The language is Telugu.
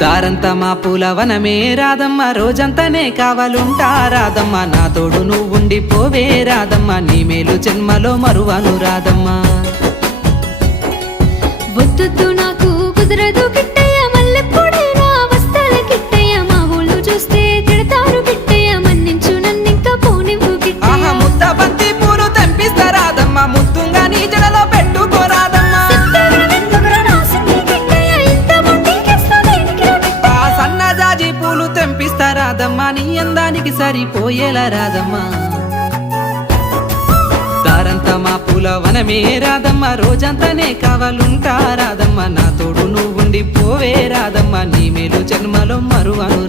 దారంతా మా పూలవనమే రాదమ్మ, రోజంతానే కావాలుంటా రాదమ్మ, నా తోడు నువ్వుండి పోవే రాదమ్మ, నీ మేలు జన్మలో మరువను రాదమ్మ. వద్దొద్దు నాకు కుదరదు కిట్టయ్య, మల్లెప్పుడైనా వస్తాల కిట్టయ్య, మా ఊళ్ళు చూస్తే తిడతారు కిట్టయ్య, మన్నించు నన్నింకా పోనివ్వు కిట్టయ్య. ఆహా ముద్ద బంతి పూలు తెంపిస్తా రాదమ్మ, ముద్దుంగా నీ జడలో పెట్టుకోరాదమ్మ. ఆ సన్నజాజి పూలు తెంపిస్తా రాదమ్మ, నీ అందానికి సరిపోయేలా రాదమ్మ. దారంతా మా పూలవనమే రాదమ్మ, రోజంతానే కావాలుంటా రాదమ్మ, నా తోడు నువ్వుండి పోవే రాదమ్మ, నీ మేలు జన్మలో మరువను